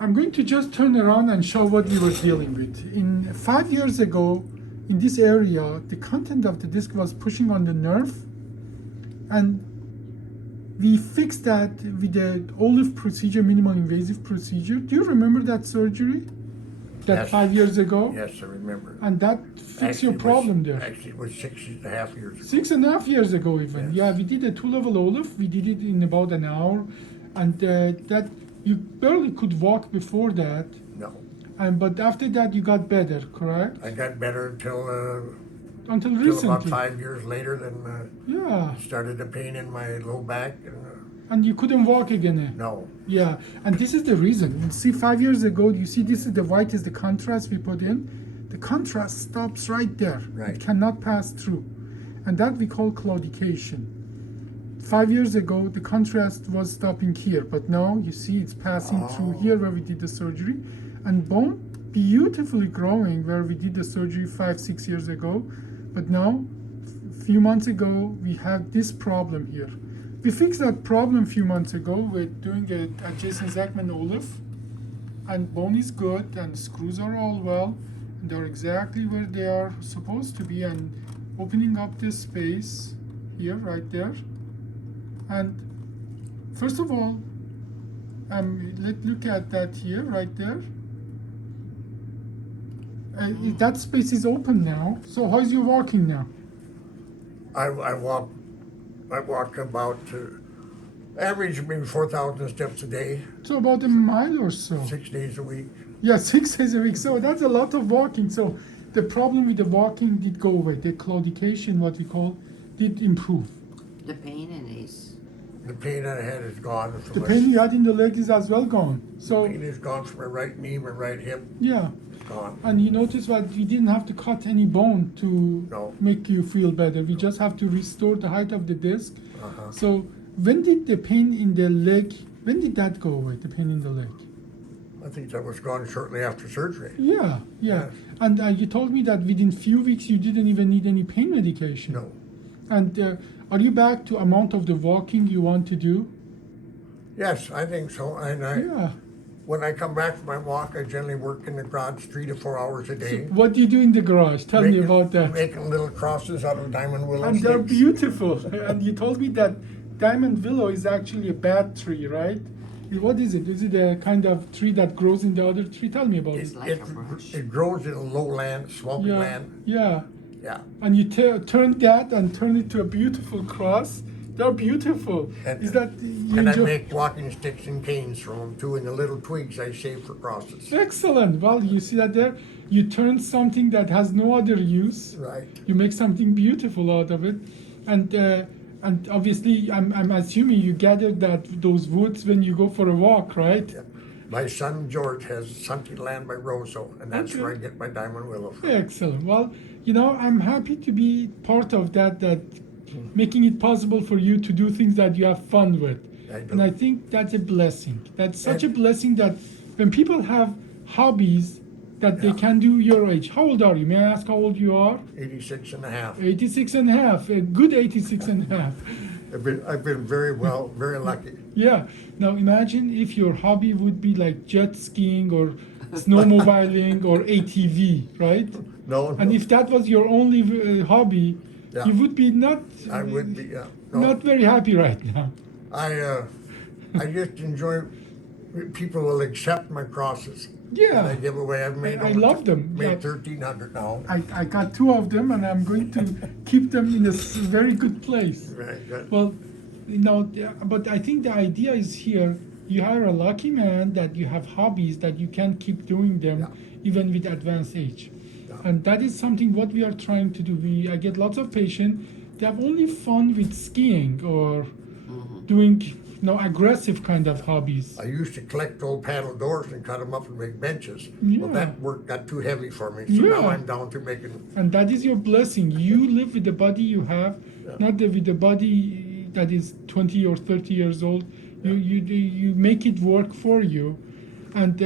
I'm going to just turn around and show what we were dealing with. 5 years ago, in this area, the content of the disc was pushing on the nerve, and we fixed that with the Olive procedure, minimal invasive procedure. Do you remember that surgery? That Yes. 5 years ago? Yes, I remember. And that fixed your Actually, it was- problem there. Actually, it was 6.5 years ago. 6.5 years ago even. Yes. Yeah, we did a 2-level Olive. We did it in about an hour. And that you barely could walk before that. No, But after that you got better, correct? I got better until Until about recently. 5 years later. Then Yeah. started the pain in my low back, and And you couldn't walk again. no, Yeah, and this is the reason. You see, 5 years ago, you see this is the white is the contrast we put in. The contrast stops right there. Right. It cannot pass through. And that we call claudication. 5 years ago, the contrast was stopping here, but now you see it's passing through here where we did the surgery. And bone beautifully growing where we did the surgery 5-6 years ago. But now, few months ago, we had this problem here. We fixed that problem a few months ago with doing a Jason Zachman Olive, and bone is good, and screws are all well, and they're exactly where they are supposed to be, and opening up this space here, right there. And first of all, let's look at that here, right there. That space is open now. So how is you walking now? I walk about average maybe 4,000 steps a day, So about a mile or so. 6 days a week. Yeah, 6 days a week. So that's a lot of walking. So the problem with the walking did go away. The claudication, what we call, did improve. The pain in his. The pain I had is gone. From The my- pain you had in the leg is as well gone. So pain is gone from my right knee, my right hip, yeah, gone. and you notice that we didn't have to cut any bone to No. make you feel better. We just have to restore the height of the disc. Uh-huh. So when did the pain in the leg? When did that go away? The pain in the leg? I think that was gone shortly after surgery. Yeah. And you told me that within few weeks you didn't even need any pain medication. No. And are you back to amount of the walking you want to do? Yes, I think so. And Yeah. when I come back from my walk, I generally work in the garage 3 to 4 hours a day. What do you do in the garage? Tell me about that. Making little crosses out of diamond willow And they're sticks. beautiful. And you told me that diamond willow is actually a bad tree, right? What is it? Is it a kind of tree that grows in the other tree? Tell me about it. It's like a brush. It grows in low land, swampy Yeah. land. Yeah. Yeah. And you turn that and turn it to a beautiful cross. They're beautiful. And- Is that you And I enjoy? make walking sticks and canes from them too, and the little twigs I save for crosses. Excellent. Well, you see that there? You turn something that has no other use. Right. You make something beautiful out of it. And obviously, I'm assuming you gather those woods when you go for a walk, right? Yeah. My son George has hunting land by Roseau, and that's Okay. where I get my diamond willow from. Excellent. Well, I'm happy to be part of that making it possible for you to do things that you have fun with. I do. And I think that's a blessing. That's such a And- blessing that when people have hobbies that they Yeah. can do your age. How old are you? May I ask how old you are? 86 and a half. 86 and a half. A good 86 and a half. I've been very well, very lucky. Yeah. Now imagine if your hobby would be like jet skiing or snowmobiling or ATV, right? No, And no, if that was your only hobby, Yeah. you would be not I would be, no. not very happy right now. I just enjoy, people will accept my crosses. Yeah. That I give away. I've made I over- love them. Made Yeah. 1,300 now. I got 2 of them, and I'm going to keep them in a very good place. Right, good. Well, but I think the idea is here. You are a lucky man that you have hobbies that you can keep doing them Yeah. even with advanced age. Yeah. And that is something what we are trying to do. I get lots of patients, they have only fun with skiing or doing aggressive kind of hobbies. I used to collect old paddle doors and cut them up and make benches. Yeah. Well, that work got too heavy for me, so now Yeah. I'm down to making. And that is your blessing. You live with the body you have, not with the body that is 20 or 30 years old. You make it work for you. And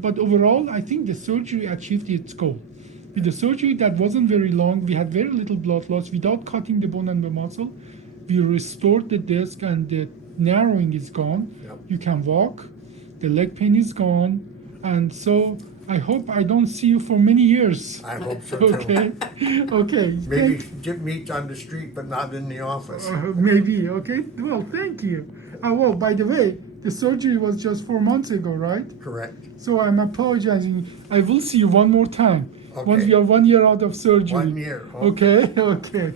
but overall, I think the surgery achieved its goal. With the surgery that wasn't very long, we had very little blood loss without cutting the bone and the muscle. We restored the disc and the narrowing is gone. Yep. You can walk. The leg pain is gone, and so I hope I don't see you for many years. I hope so too. Okay, okay. Maybe Thank- get meet on the street, but not in the office. maybe. Okay. Well, thank you. Well, by the way, the surgery was just 4 months ago, right? Correct. So I'm apologizing. I will see you one more time once Okay. we are 1 year out of surgery. 1 year. Okay. Okay.